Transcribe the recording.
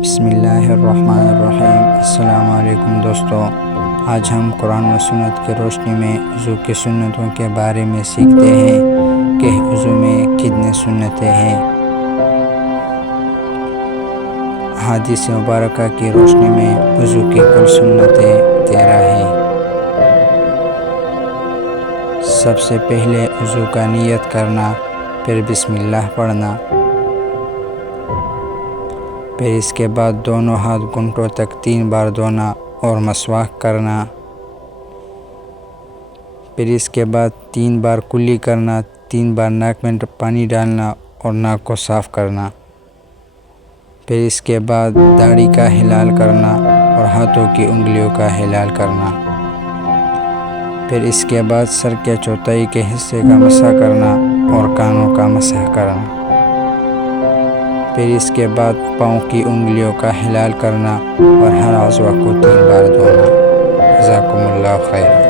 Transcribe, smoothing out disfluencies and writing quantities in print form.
بسم اللہ الرحمن الرحیم۔ السلام علیکم دوستو، آج ہم قرآن و سنت کی روشنی میں وضو کی سنتوں کے بارے میں سیکھتے ہیں کہ وضو میں کتنے سنتیں ہیں۔ حدیث مبارکہ کی روشنی میں وضو کی کل سنتیں 13 ہیں۔ سب سے پہلے وضو کا نیت کرنا، پھر بسم اللہ پڑھنا، پھر اس کے بعد دونوں ہاتھ گھنٹوں تک 3 بار دھونا اور مسواک کرنا، پھر اس کے بعد 3 بار کلی کرنا، 3 بار ناک میں پانی ڈالنا اور ناک کو صاف کرنا، پھر اس کے بعد داڑھی کا ہلال کرنا اور ہاتھوں کی انگلیوں کا ہلال کرنا، پھر اس کے بعد سر کے چوتھائی کے حصے کا مسح کرنا اور کانوں کا مسح کرنا، پھر اس کے بعد پاؤں کی انگلیوں کا ہلال کرنا اور ہر عضو کو 3 بار دھونا۔ جزاکم اللہ خیر۔